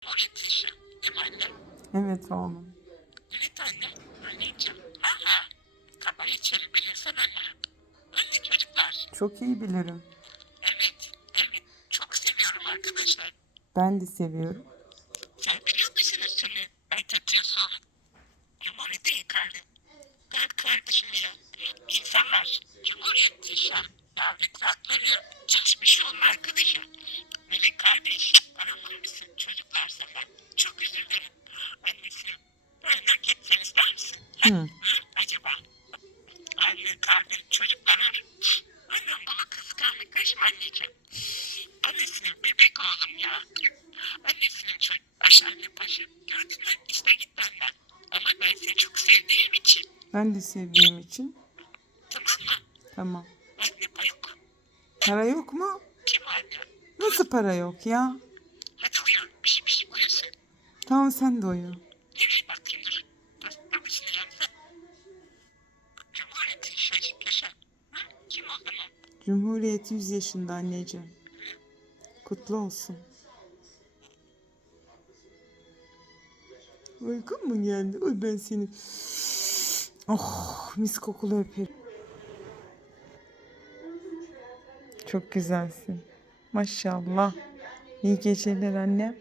Cumhuriyet yaşı. Değil mi anne? Evet oğlum. Evet anne. Anneciğim. Aha. Kafa içeri bilirsen anne. Öyle çocuklar. Çok iyi bilirim. Evet. Evet. Çok seviyorum arkadaşlar. Ben de seviyorum. Sen biliyor musunuz şunu? Atatürk'ün Cumhuriyeti yıkardı. Ben kardeşim ya. İnsanlar Cumhuriyet yaşa. Davet hakları mısın? Çocuklar sana. Çok özür dilerim. Annesi. Oynak etsen ister misin? Hı. Acaba? Anne kardeş çocuklar. Annem bunu kıskanmış mı anneciğim? Annesinin bebek oğlum ya. Annesinin çocuk aşağıya paşa. Gördün mü? İşte git benden. Ama ben seni çok sevdiğim için. Ben de sevdiğim için. Tamam mı? Tamam. Anne bayılma. Para yok mu? Kim anne? Nasıl para yok ya? Tamam sen de uyu. Cumhuriyet 100 yaşında anneciğim. Kutlu olsun. Uykun mu geldi? Oy ben seni... Oh mis kokulu öperim. Çok güzelsin. Maşallah. İyi geceler annem.